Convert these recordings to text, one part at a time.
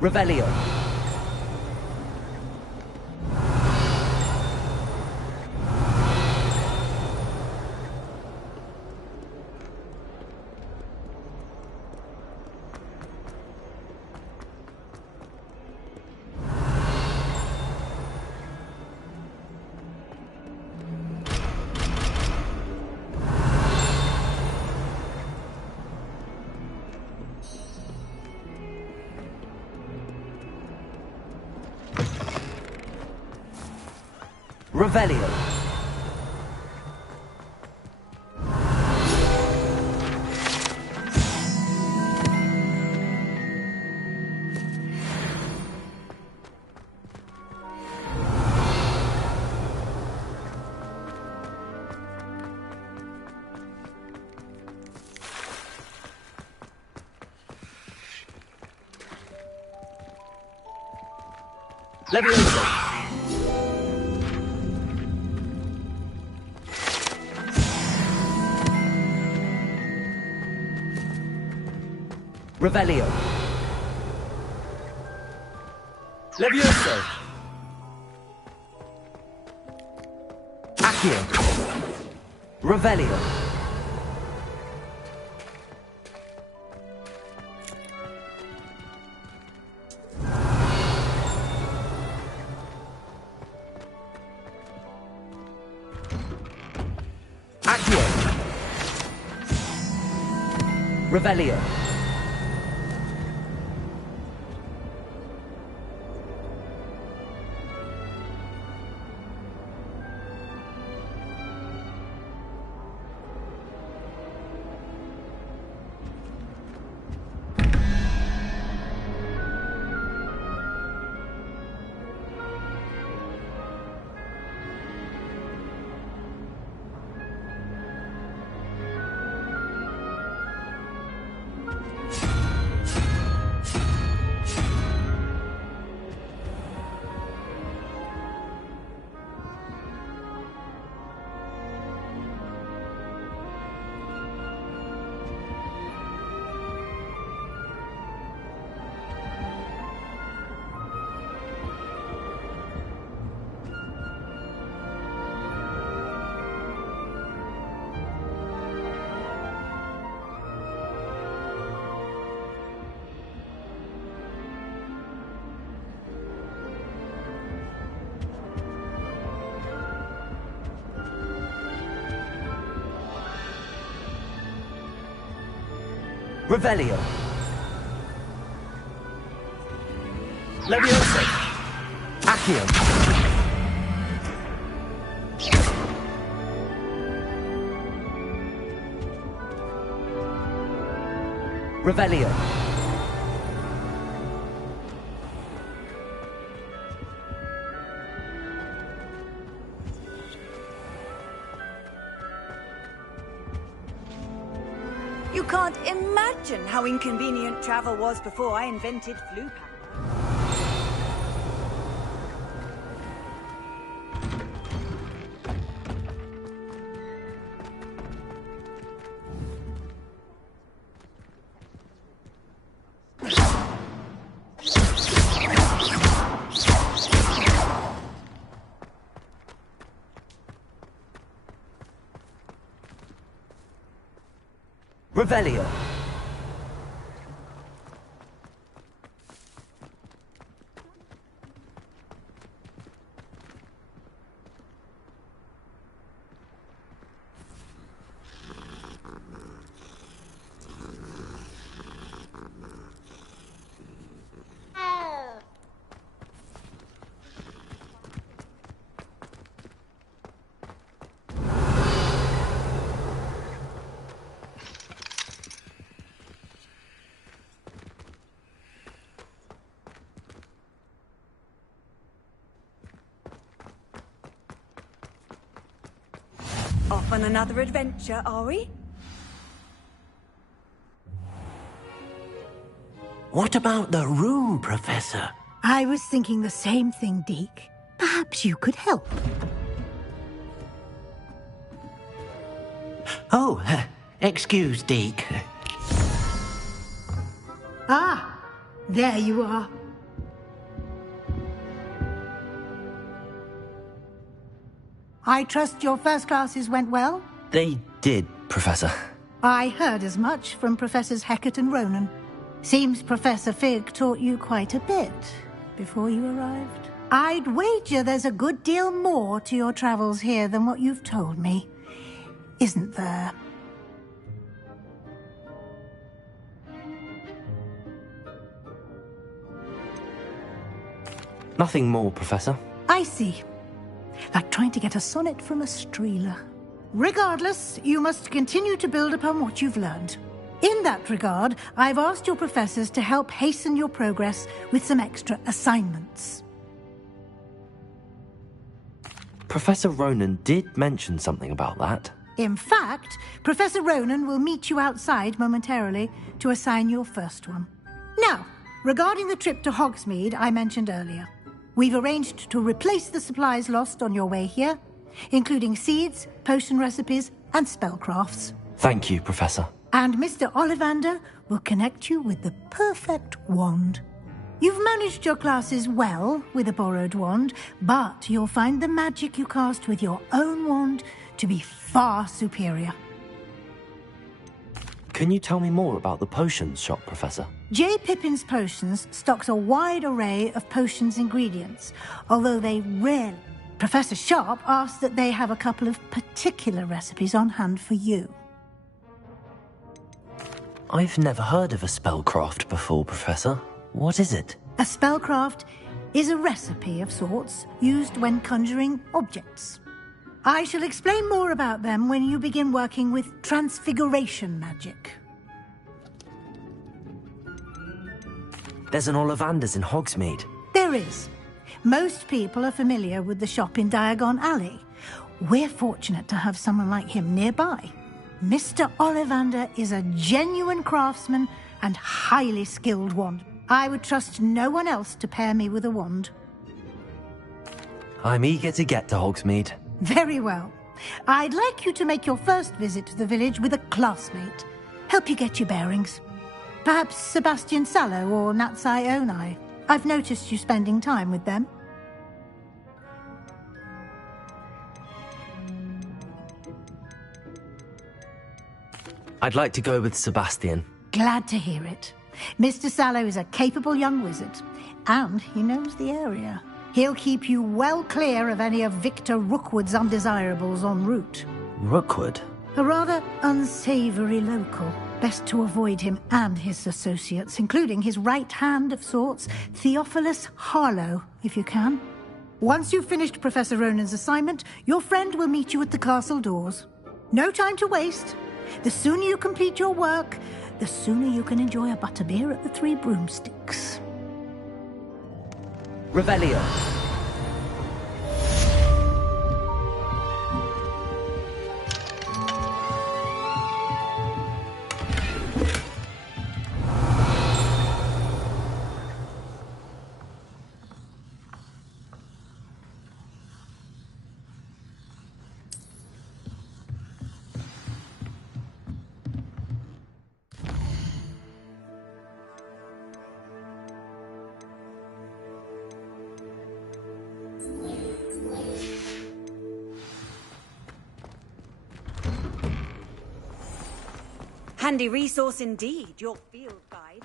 Revelio. Revelio. Levioso. Revelio. Levioso. Accio. Revelio. Accio. Revelio. Revelio. Levioso. Accio. Revelio. You can't imagine how inconvenient travel was before I invented flu power. Revelio. Off on another adventure, are we? What about the room, Professor? I was thinking the same thing, Deke. Perhaps you could help. Oh, excuse, Deke. Ah, there you are. I trust your first classes went well? They did, Professor. I heard as much from Professors Hecat and Ronan. Seems Professor Fig taught you quite a bit before you arrived. I'd wager there's a good deal more to your travels here than what you've told me. Isn't there? Nothing more, Professor. I see. Like trying to get a sonnet from a streeler. Regardless, you must continue to build upon what you've learned. In that regard, I've asked your professors to help hasten your progress with some extra assignments. Professor Ronan did mention something about that. In fact, Professor Ronan will meet you outside momentarily to assign your first one. Now, regarding the trip to Hogsmeade I mentioned earlier, we've arranged to replace the supplies lost on your way here, including seeds, potion recipes, and spellcrafts. Thank you, Professor. And Mr. Ollivander will connect you with the perfect wand. You've managed your classes well with a borrowed wand, but you'll find the magic you cast with your own wand to be far superior. Can you tell me more about the potions shop, Professor? J. Pippin's Potions stocks a wide array of potions ingredients, although they rarely... Professor Sharp asked that they have a couple of particular recipes on hand for you. I've never heard of a spellcraft before, Professor. What is it? A spellcraft is a recipe of sorts used when conjuring objects. I shall explain more about them when you begin working with transfiguration magic. There's an Ollivander's in Hogsmeade. There is. Most people are familiar with the shop in Diagon Alley. We're fortunate to have someone like him nearby. Mr. Ollivander is a genuine craftsman and highly skilled wand. I would trust no one else to pair me with a wand. I'm eager to get to Hogsmeade. Very well. I'd like you to make your first visit to the village with a classmate. Help you get your bearings. Perhaps Sebastian Sallow or Natsai Onai. I've noticed you spending time with them. I'd like to go with Sebastian. Glad to hear it. Mr. Sallow is a capable young wizard, and he knows the area. He'll keep you well clear of any of Victor Rookwood's undesirables en route. Rookwood? A rather unsavory local. Best to avoid him and his associates, including his right hand of sorts, Theophilus Harlow, if you can. Once you've finished Professor Ronan's assignment, your friend will meet you at the castle doors. No time to waste. The sooner you complete your work, the sooner you can enjoy a butterbeer at the Three Broomsticks. Revelio. Handy resource indeed, your field guide.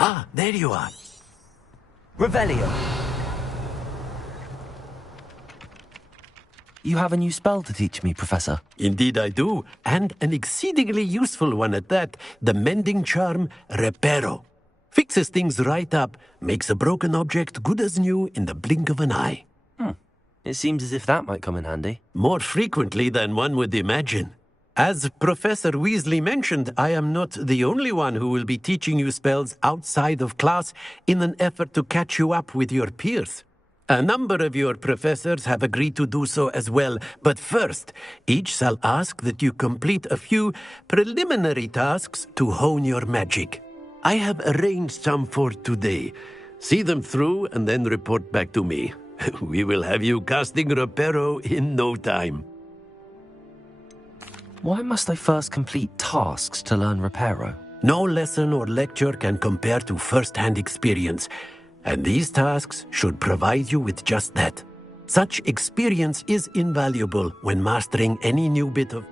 Ah, there you are. Revelio. You have a new spell to teach me, Professor. Indeed I do, and an exceedingly useful one at that. The mending charm, Reparo. Fixes things right up, makes a broken object good as new in the blink of an eye. It seems as if that might come in handy. More frequently than one would imagine. As Professor Weasley mentioned, I am not the only one who will be teaching you spells outside of class in an effort to catch you up with your peers. A number of your professors have agreed to do so as well, but first, each shall ask that you complete a few preliminary tasks to hone your magic. I have arranged some for today. See them through and then report back to me. We will have you casting Reparo in no time. Why must I first complete tasks to learn Reparo? No lesson or lecture can compare to first-hand experience, and these tasks should provide you with just that. Such experience is invaluable when mastering any new bit of...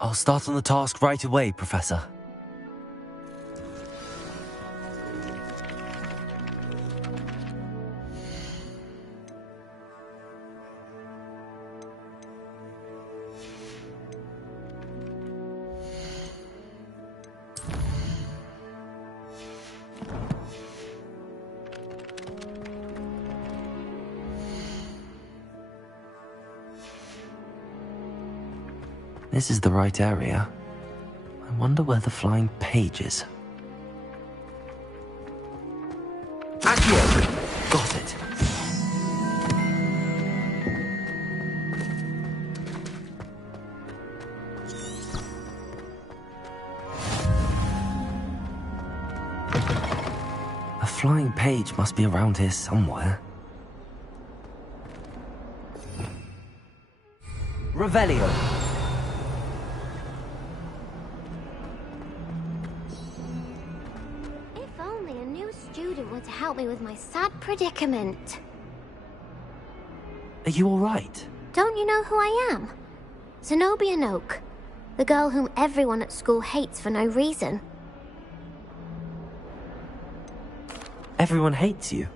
I'll start on the task right away, Professor. This is the right area. I wonder where the flying page is. Accio! Got it. A flying page must be around here somewhere. Revelio. To help me with my sad predicament. Are you all right? Don't you know who I am? Zenobia Noak, the girl whom everyone at school hates for no reason. Everyone hates you?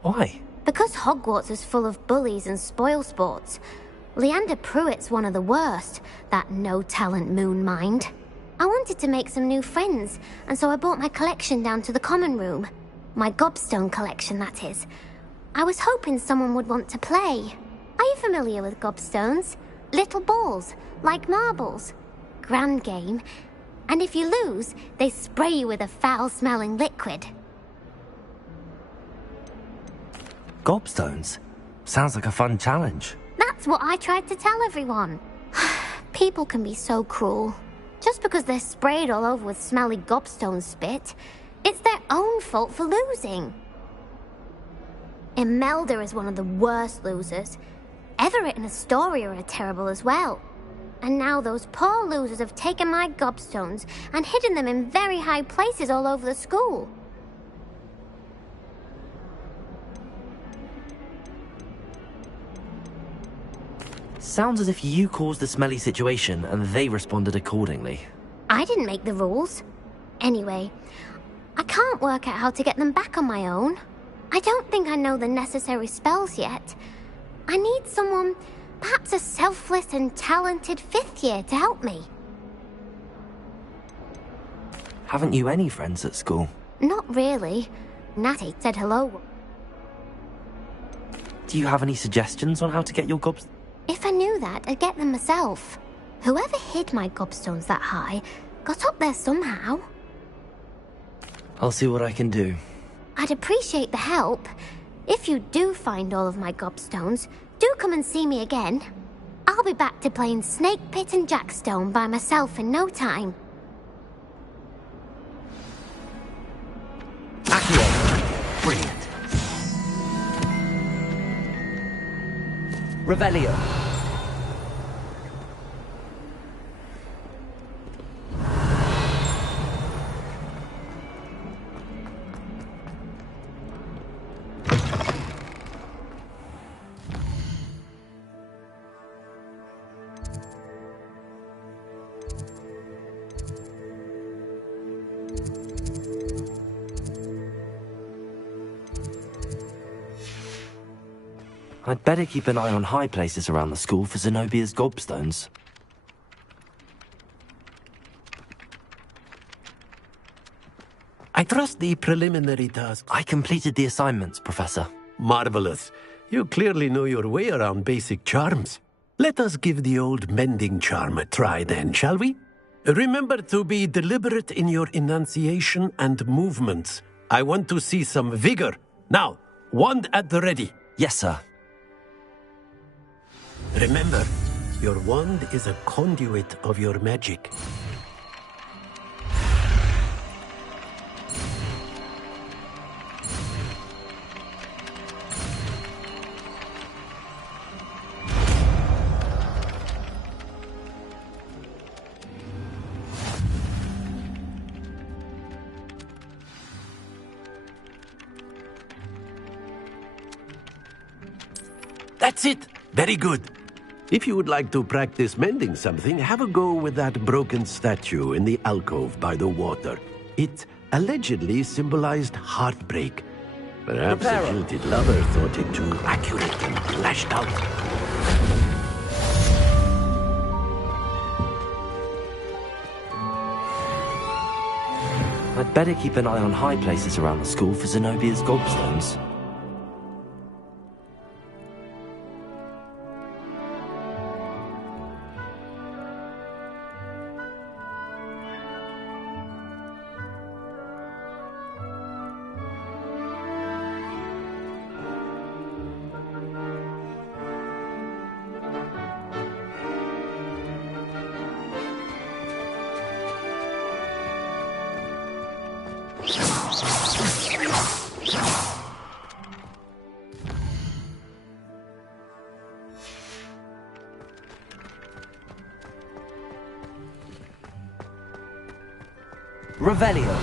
Why? Because Hogwarts is full of bullies and spoilsports. Leander Pruitt's one of the worst, that no-talent moon mind. I wanted to make some new friends, and so I brought my collection down to the common room. My gobstone collection, that is. I was hoping someone would want to play. Are you familiar with gobstones? Little balls, like marbles. Grand game. And if you lose, they spray you with a foul-smelling liquid. Gobstones? Sounds like a fun challenge. That's what I tried to tell everyone. People can be so cruel. Just because they're sprayed all over with smelly gobstone spit, it's their own fault for losing. Imelda is one of the worst losers. Everett and Astoria are terrible as well. And now those poor losers have taken my gobstones and hidden them in very high places all over the school. Sounds as if you caused the smelly situation and they responded accordingly. I didn't make the rules. Anyway, I can't work out how to get them back on my own. I don't think I know the necessary spells yet. I need someone, perhaps a selfless and talented fifth year to help me. Haven't you any friends at school? Not really. Natty said hello. Do you have any suggestions on how to get your gobs... If I knew that, I'd get them myself. Whoever hid my gobstones that high got up there somehow. I'll see what I can do. I'd appreciate the help. If you do find all of my gobstones, do come and see me again. I'll be back to playing Snake Pit and Jackstone by myself in no time. Accio! Brilliant. Revelio. I'd better keep an eye on high places around the school for Zenobia's gobstones. I trust the preliminary tasks. I completed the assignments, Professor. Marvelous. You clearly know your way around basic charms. Let us give the old mending charm a try then, shall we? Remember to be deliberate in your enunciation and movements. I want to see some vigor. Now, wand at the ready. Yes, sir. Remember, your wand is a conduit of your magic. That's it! Very good. If you would like to practice mending something, have a go with that broken statue in the alcove by the water. It allegedly symbolized heartbreak. Perhaps a jilted lover thought it too accurate and lashed out. I'd better keep an eye on high places around the school for Zenobia's gobstones. Revelio.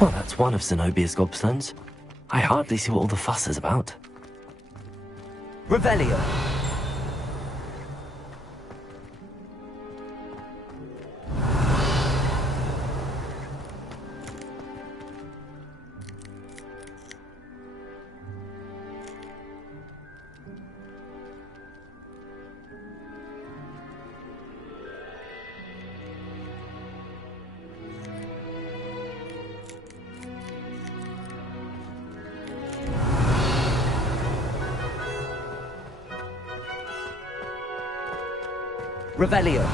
Well, that's one of Zenobia's gobstones. I hardly see what all the fuss is about. Revelio. Revelio.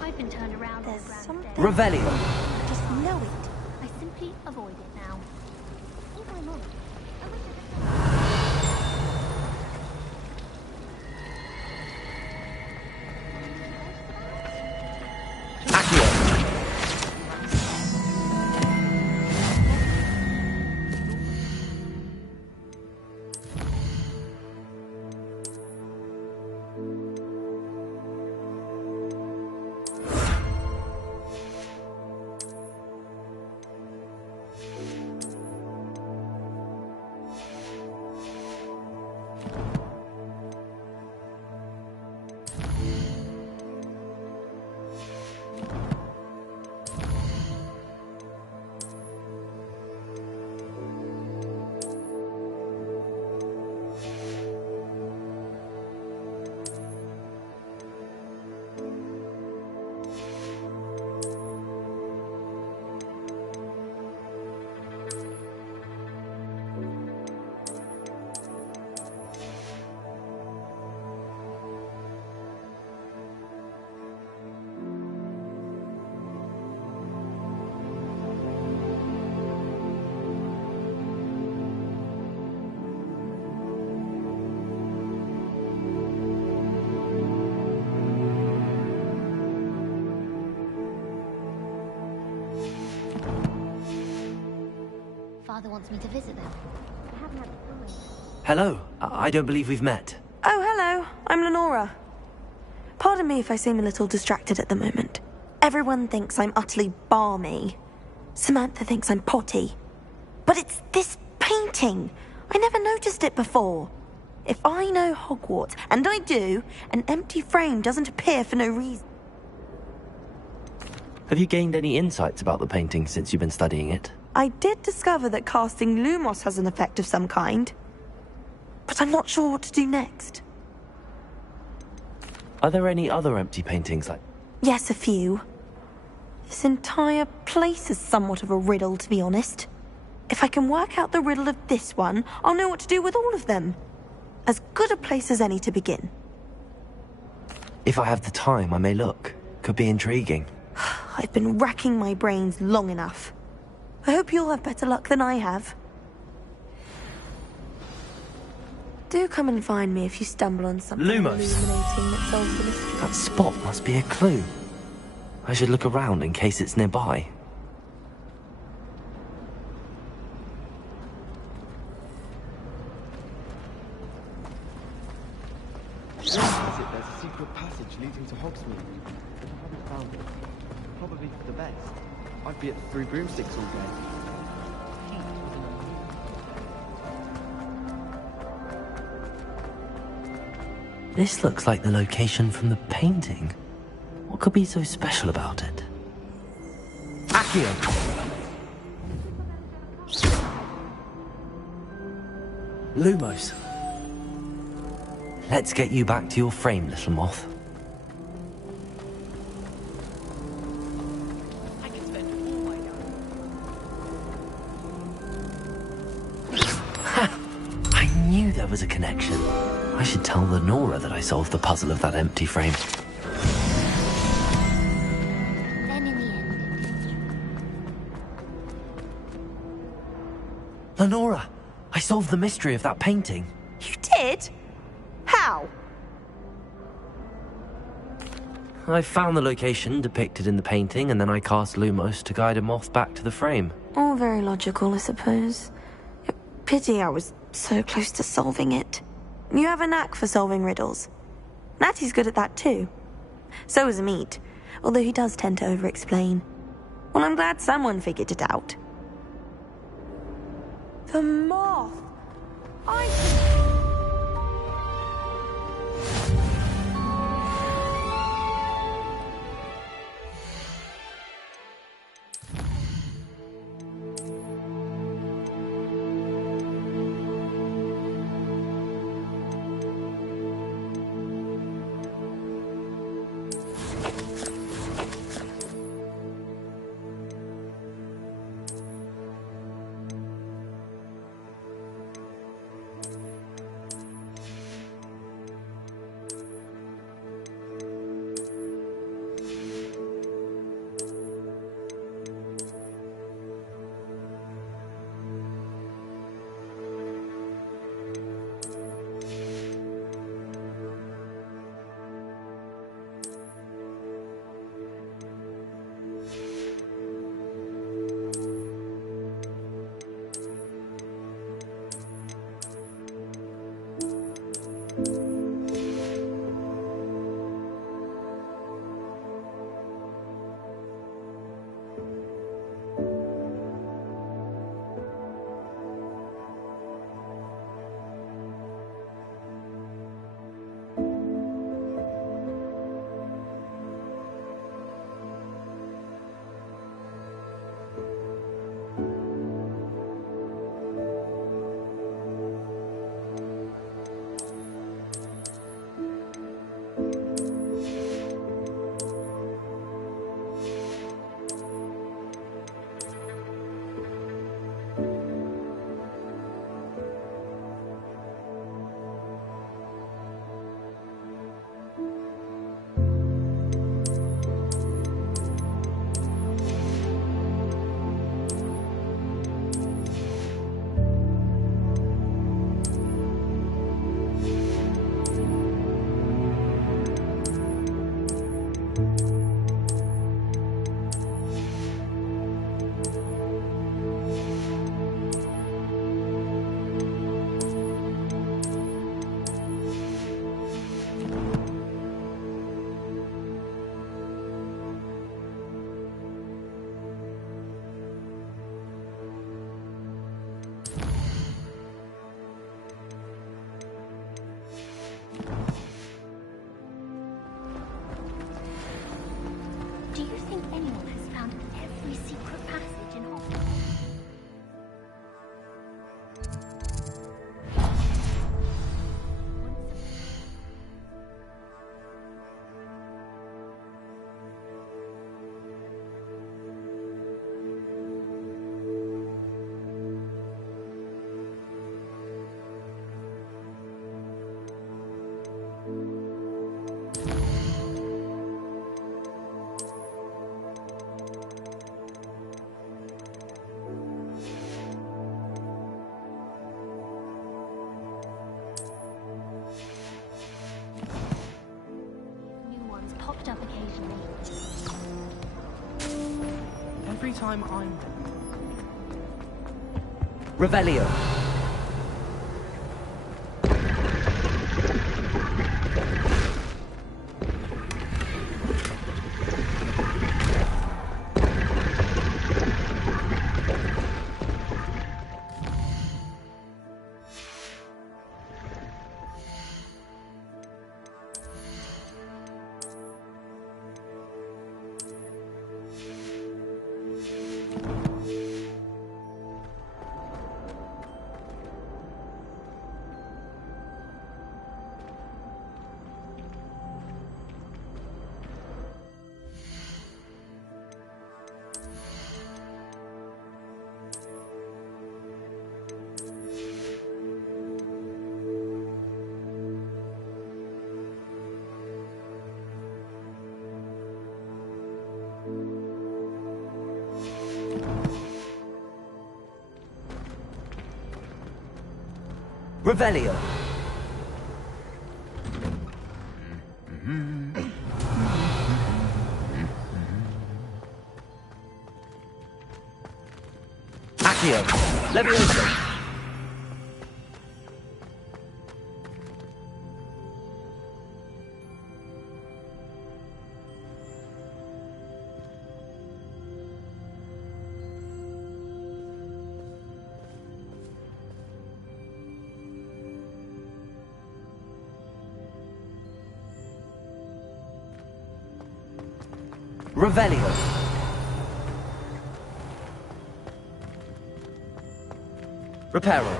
I've been turned around. There's something. Revelio. I just know it. I simply avoid it now. Oh my mom. I wish Father wants me to visit them. I haven't had time. Hello. I don't believe we've met. Oh, hello. I'm Lenora. Pardon me if I seem a little distracted at the moment. Everyone thinks I'm utterly balmy. Samantha thinks I'm potty. But it's this painting. I never noticed it before. If I know Hogwarts, and I do, an empty frame doesn't appear for no reason. Have you gained any insights about the painting since you've been studying it? I did discover that casting Lumos has an effect of some kind. But I'm not sure what to do next. Are there any other empty paintings like... Yes, a few. This entire place is somewhat of a riddle, to be honest. If I can work out the riddle of this one, I'll know what to do with all of them. As good a place as any to begin. If I have the time, I may look. Could be intriguing. I've been racking my brains long enough. I hope you'll have better luck than I have. Do come and find me if you stumble on something Lumos. illuminating that solves the mystery. That spot must be a clue. I should look around in case it's nearby. There's a secret passage leading to Hogsmeade. If I haven't found it, probably for the best. I'd be at the Three Broomsticks all day. This looks like the location from the painting. What could be so special about it? Accio! Lumos. Let's get you back to your frame, little moth. Ha! I knew there was a connection. I should tell Lenora that I solved the puzzle of that empty frame. Then in the end... Lenora! I solved the mystery of that painting. You did? How? I found the location depicted in the painting, and then I cast Lumos to guide a moth back to the frame. All very logical, I suppose. Pity I was so close to solving it. You have a knack for solving riddles. Natty's good at that too. So is Amit, although he does tend to over-explain. Well, I'm glad someone figured it out. The moth! popped up occasionally. Every time I'm... Revelio. Revelio. Accio. Levioso. Revelio. Reparo.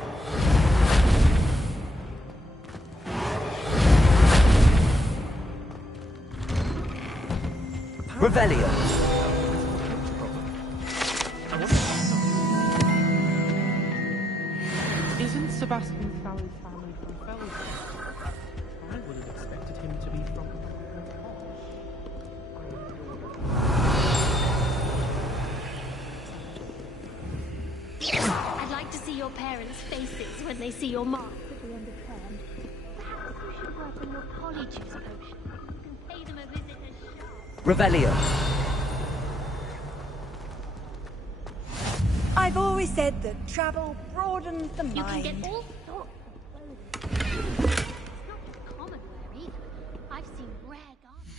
Revelio. Isn't Sebastian Sally's family from Fellsville? I would have expected him to be from... I'd like to see your parents' faces when they see your mark at the end of term. Perhaps you should work on your polyjuice potion. You can pay them a visit as sharp. Revelio. I've always said that travel broadens the mind. You can get all sorts of clothing. It's not just common wear either. I've seen rare garments.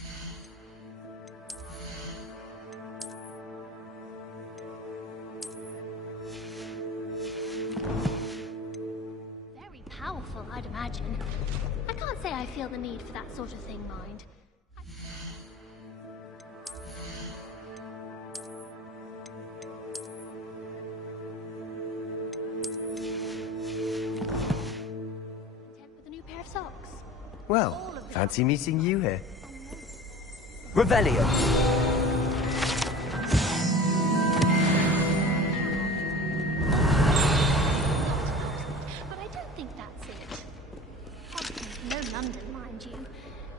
Very powerful, I'd imagine. I can't say I feel the need for that sort of thing, mind. With a new pair of socks. Well, fancy meeting you here. Revelio. But I don't think that's it. Obviously, no London, mind you.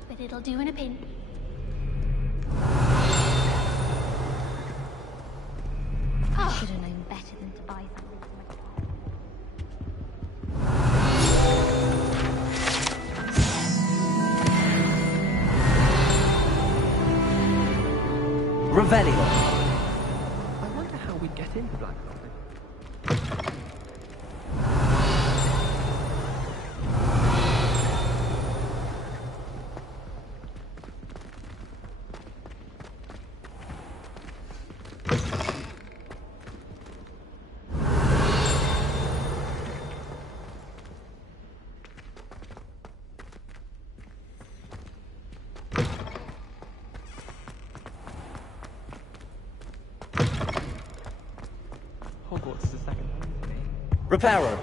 But it'll do in a pinch. I should have known better than to buy something from a child. Revelio. I wonder how we'd get into Black Velvet. Hogwarts is the second home to me. Reparo.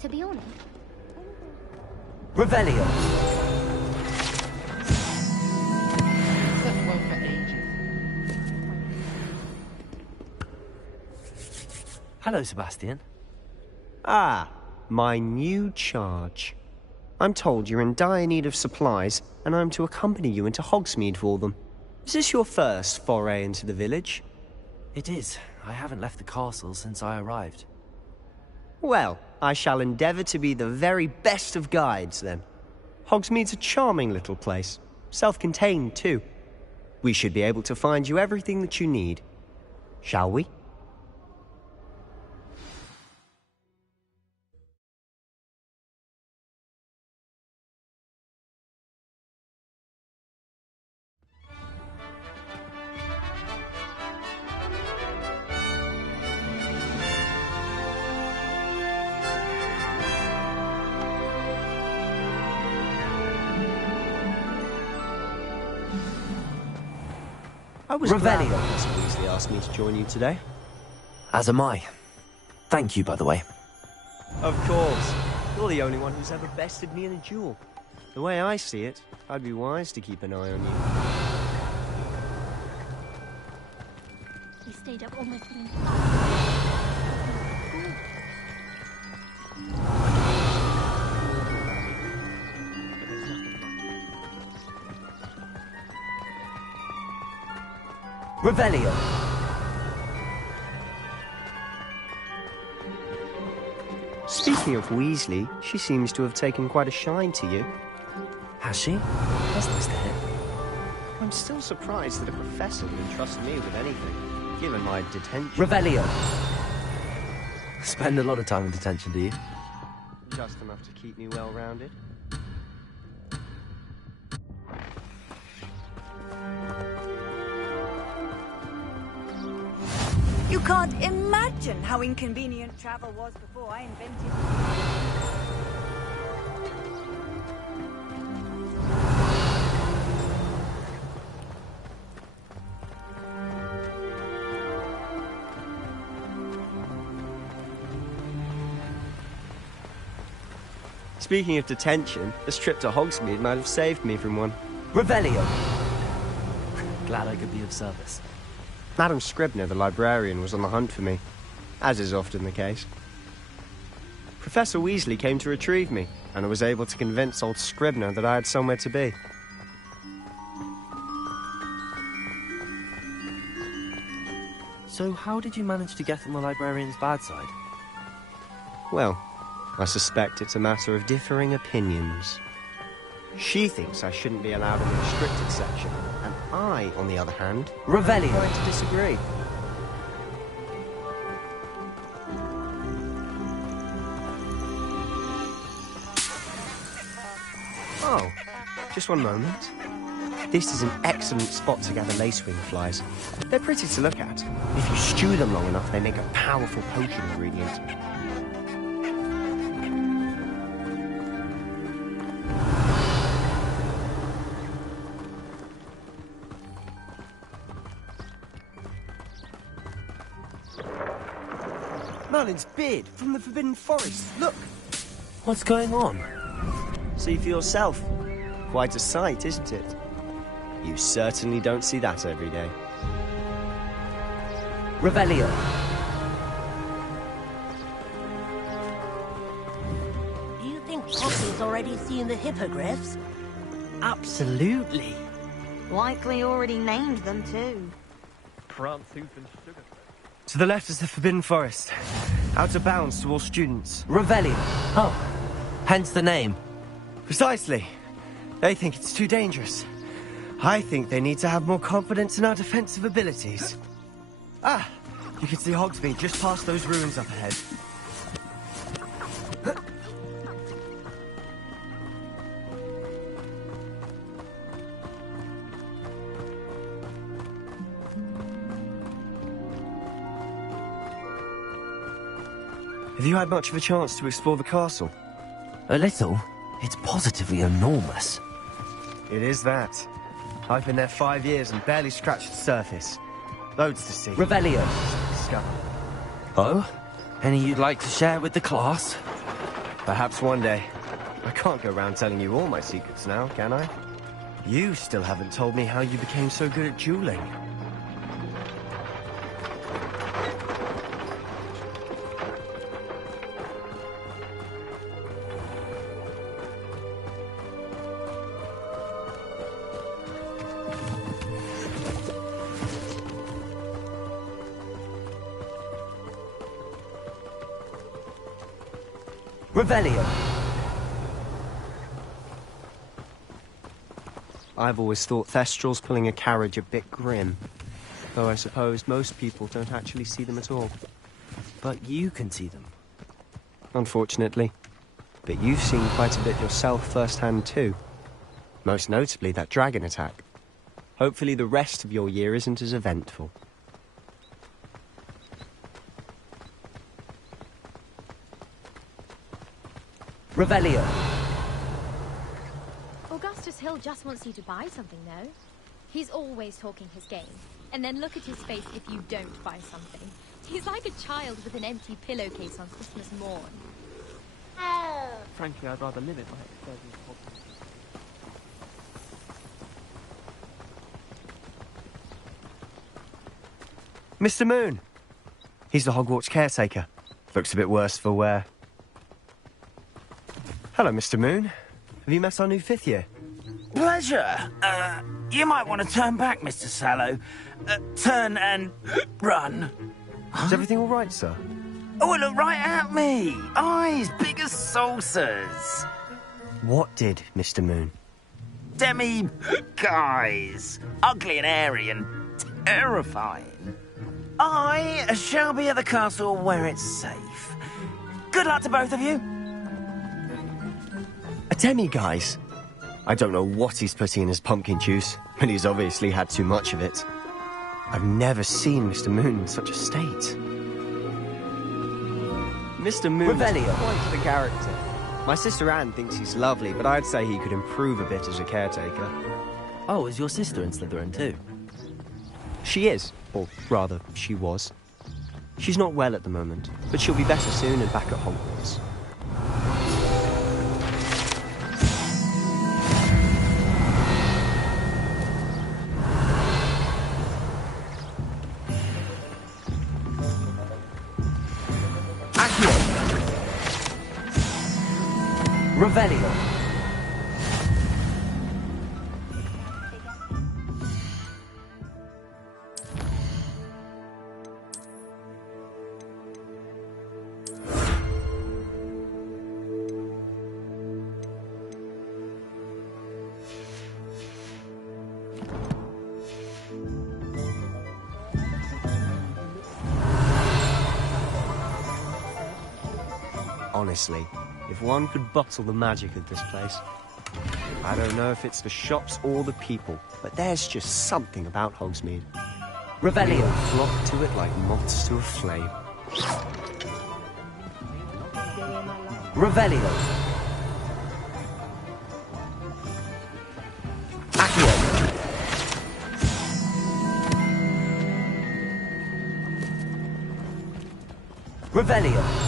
To be honest, Revelio. Slept well for ages. Hello, Sebastian. Ah, my new charge. I'm told you're in dire need of supplies, and I'm to accompany you into Hogsmeade for them. Is this your first foray into the village? It is. I haven't left the castle since I arrived. Well, I shall endeavour to be the very best of guides, then. Hogsmeade's a charming little place. Self-contained, too. We should be able to find you everything that you need. Shall we? I was glad Revelio. that Mr. Weasley asked me to join you today. As am I. Thank you, by the way. Of course. You're the only one who's ever bested me in a duel. The way I see it, I'd be wise to keep an eye on you. He stayed up almost the Revelio. Speaking of Weasley, she seems to have taken quite a shine to you. Has she? That's nice to hear. I'm still surprised that a professor would entrust me with anything, given my detention. Revelio. Spend a lot of time in detention, do you? Just enough to keep me well-rounded. You can't imagine how inconvenient travel was before I invented... Speaking of detention, this trip to Hogsmeade might have saved me from one. Revelio. Glad I could be of service. Madam Scribner, the librarian, was on the hunt for me, as is often the case. Professor Weasley came to retrieve me, and I was able to convince old Scribner that I had somewhere to be. So how did you manage to get on the librarian's bad side? Well, I suspect it's a matter of differing opinions. She thinks I shouldn't be allowed in the restricted section, and I, on the other hand, Revelio. going to disagree. Oh, just one moment. This is an excellent spot to gather lacewing flies. They're pretty to look at. If you stew them long enough, they make a powerful potion ingredient. Merlin's beard from the Forbidden Forest. Look! What's going on? See for yourself. Quite a sight, isn't it? You certainly don't see that every day. Revelio. Do you think Poppy's already seen the hippogriffs? Absolutely. Likely already named them too. To the left is the Forbidden Forest. Out of bounds to all students. Revelio. Oh, hence the name. Precisely. They think it's too dangerous. I think they need to have more confidence in our defensive abilities. Ah, you can see Hogsmeade just past those ruins up ahead. Have you had much of a chance to explore the castle? A little. It's positively enormous. It is that. I've been there 5 years and barely scratched the surface. Loads to see. Revelio. Discover. Oh? Any you'd like to share with the class? Perhaps one day. I can't go around telling you all my secrets now, can I? You still haven't told me how you became so good at dueling. Revelio. I've always thought Thestrals pulling a carriage a bit grim. Though I suppose most people don't actually see them at all. But you can see them. Unfortunately. But you've seen quite a bit yourself firsthand too. Most notably that dragon attack. Hopefully the rest of your year isn't as eventful. Revelio. Augustus Hill just wants you to buy something, though. He's always talking his game. And then look at his face if you don't buy something. He's like a child with an empty pillowcase on Christmas morn. Frankly, I'd rather limit my excursions to Hogwarts. Mr. Moon! He's the Hogwarts caretaker. Looks a bit worse for wear. Hello, Mr. Moon. Have you met our new 5th year? Pleasure. You might want to turn back, Mr. Sallow. Turn and run. Is everything all right, sir? Oh, look right at me. Eyes big as saucers. What did, Mr. Moon? Guys. Ugly and airy and terrifying. I shall be at the castle where it's safe. Good luck to both of you. A demi-guise? I don't know what he's putting in his pumpkin juice, but he's obviously had too much of it. I've never seen Mr. Moon in such a state. Mr. Moon is quite the character. My sister Anne thinks he's lovely, but I'd say he could improve a bit as a caretaker. Oh, is your sister in Slytherin too? She is, or rather, she was. She's not well at the moment, but she'll be better soon and back at Hogwarts. Revelio. Honestly, if one could bottle the magic of this place. I don't know if it's the shops or the people, but there's just something about Hogsmeade. Revelio. Flock to it like moths to a flame. Revelio. Revelio.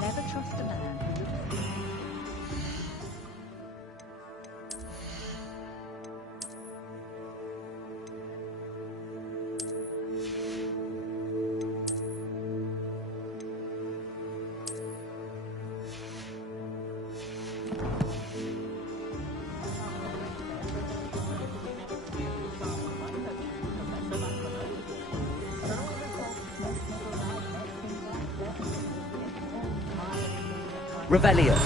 Never trust a man who looks Revelio.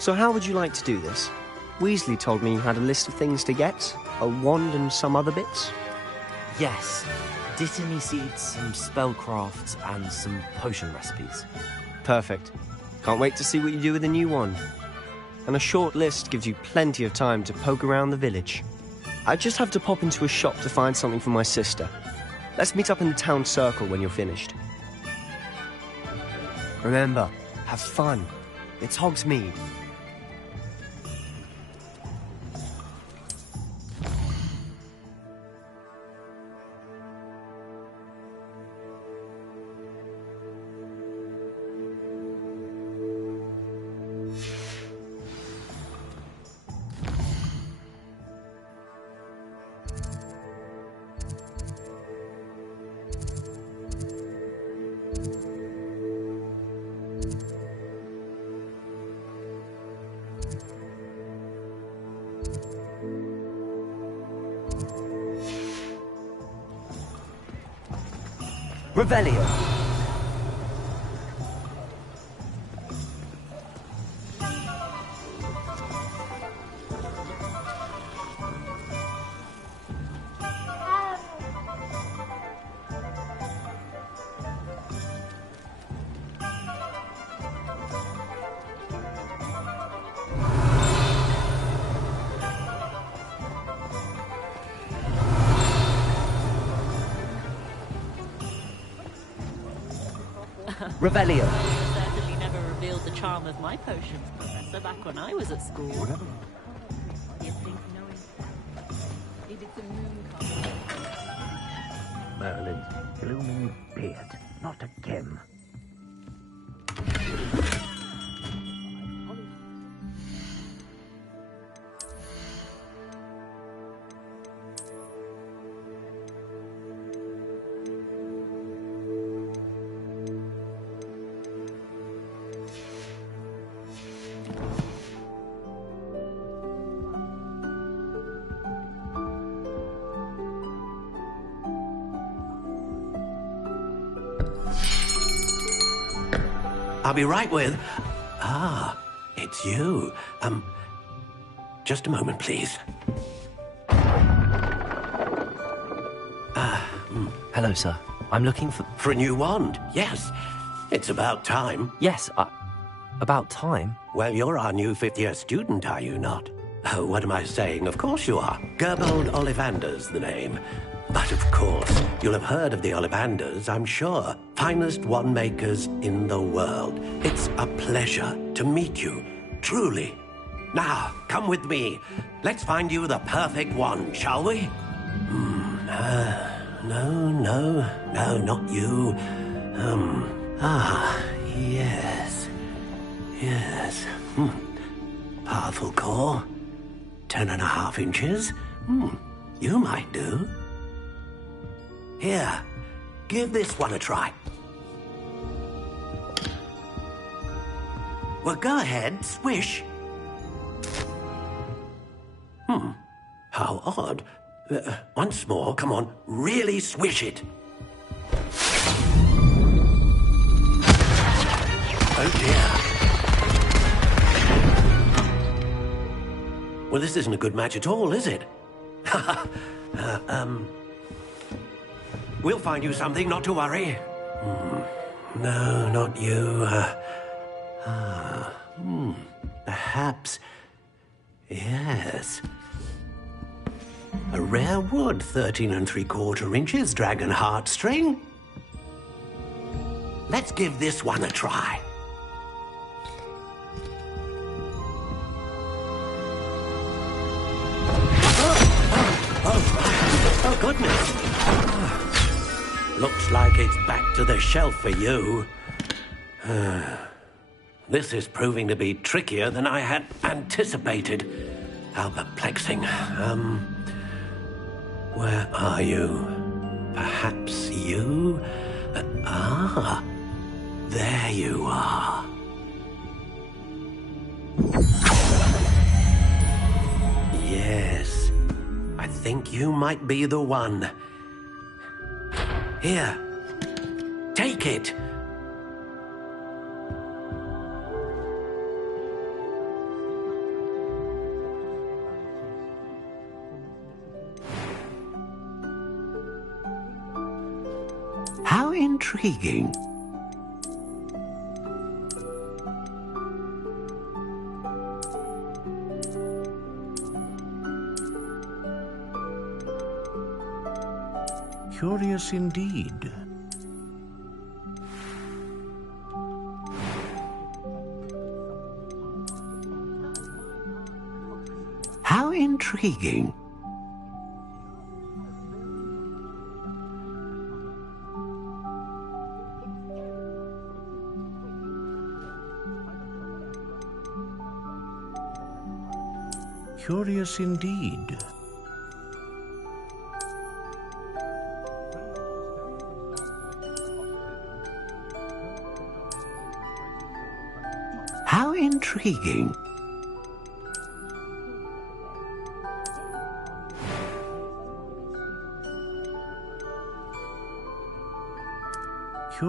So how would you like to do this? Weasley told me you had a list of things to get, a wand and some other bits. Yes. Dittany seeds, some spellcrafts, and some potion recipes. Perfect. Can't wait to see what you do with the new wand. And a short list gives you plenty of time to poke around the village. I just have to pop into a shop to find something for my sister. Let's meet up in the town circle when you're finished. Remember, have fun. It's Hogsmeade. Revelio. Revelio. Certainly never revealed the charm of my potions, Professor, back when I was at school. You'd think knowing maybe it's a moon card. Merlin's blooming beard. Not again. I'll be right with... Ah, it's you. Just a moment, please. Hello, sir. I'm looking for... For a new wand, yes. It's about time. Yes, about time? Well, you're our new fifth-year student, are you not? Oh, what am I saying? Of course you are. Gerbold Ollivander's the name. But of course, you'll have heard of the Ollivanders, I'm sure. Finest wand makers in the world. It's a pleasure to meet you, truly. Now, come with me. Let's find you the perfect wand, shall we? No, not you. Yes. Powerful core. 10.5 inches. You might do. Here, give this one a try. Well, go ahead, swish. How odd. Once more, come on, really swish it. Oh dear. Well, this isn't a good match at all, is it? We'll find you something, not to worry. No, not you. Perhaps... Yes. A rare wood, 13 3/4 inches, dragon heartstring. Let's give this one a try. Oh, goodness. Looks like it's back to the shelf for you. This is proving to be trickier than I had anticipated. How perplexing. Where are you? Perhaps you? There you are. Yes, I think you might be the one. Here, take it. How intriguing. Curious indeed. How intriguing. Curious indeed. How intriguing.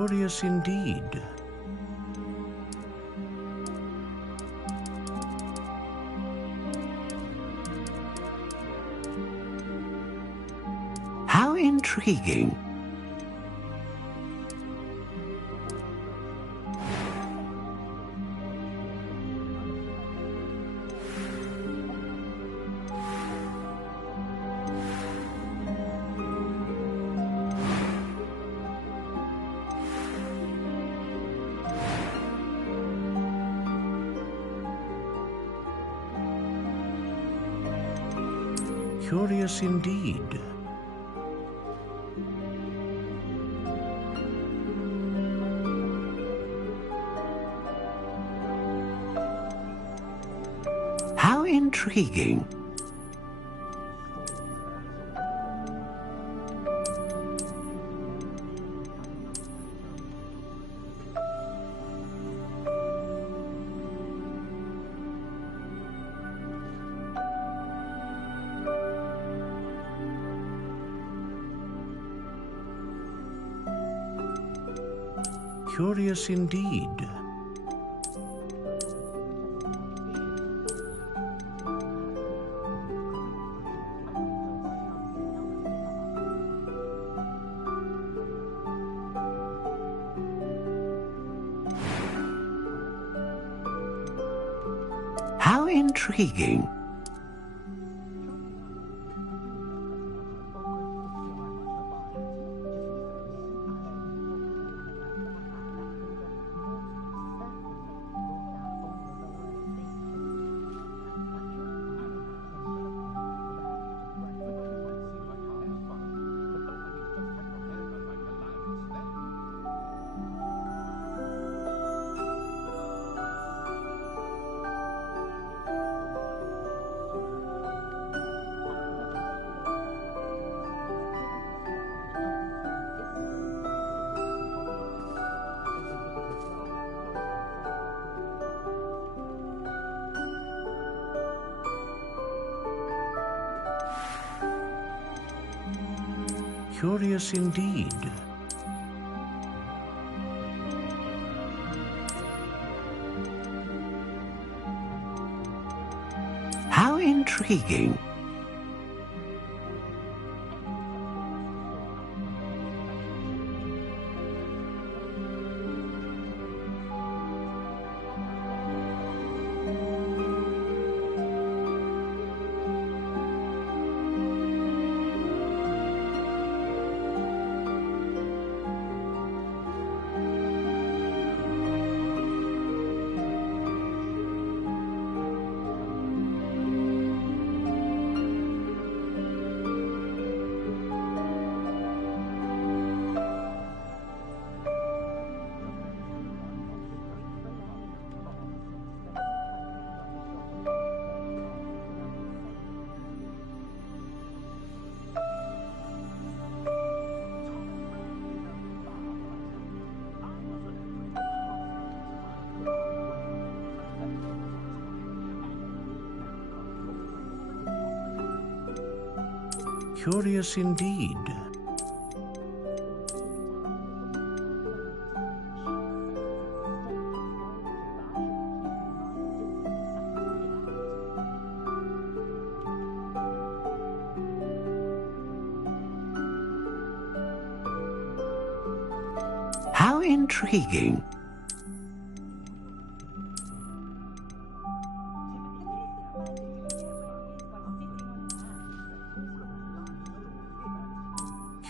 Curious indeed. How intriguing. Curious indeed. How intriguing. Curious indeed. How intriguing. Curious indeed. How intriguing. Curious indeed. How intriguing.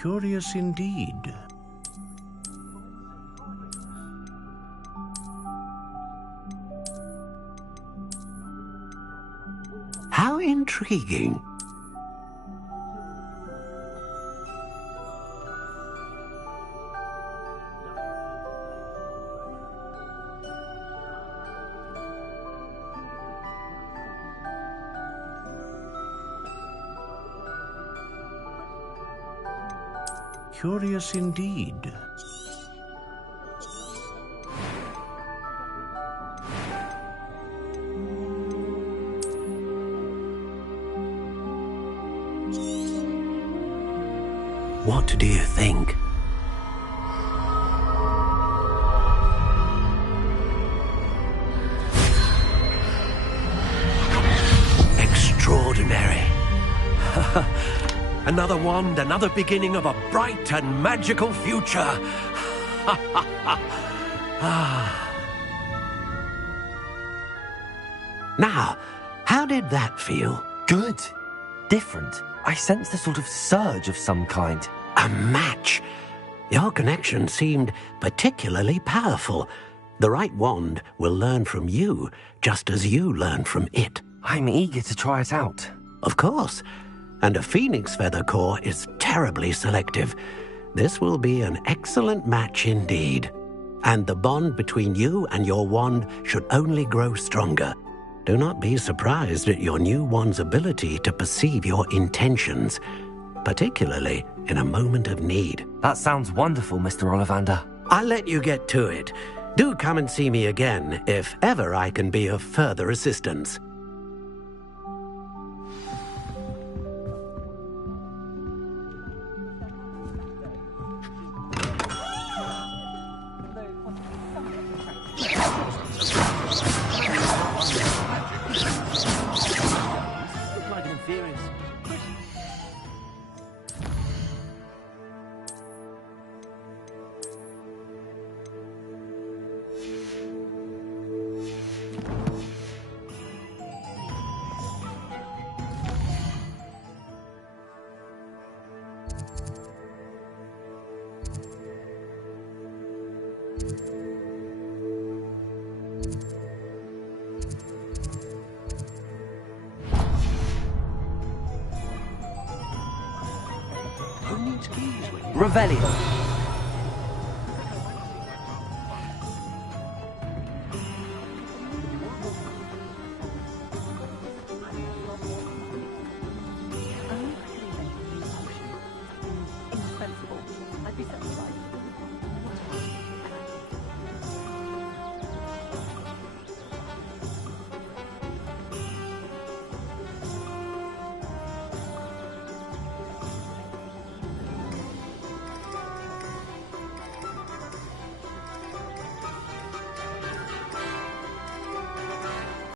Curious indeed. How intriguing. Curious indeed. What do you think? Another wand, another beginning of a bright and magical future. Now, how did that feel? Good. Different. I sensed a sort of surge of some kind. A match. Your connection seemed particularly powerful. The right wand will learn from you, just as you learn from it. I'm eager to try it out. Of course. And a phoenix feather core is terribly selective. This will be an excellent match indeed. And the bond between you and your wand should only grow stronger. Do not be surprised at your new wand's ability to perceive your intentions, particularly in a moment of need. That sounds wonderful, Mr. Ollivander. I'll let you get to it. Do come and see me again if ever I can be of further assistance. Revelio.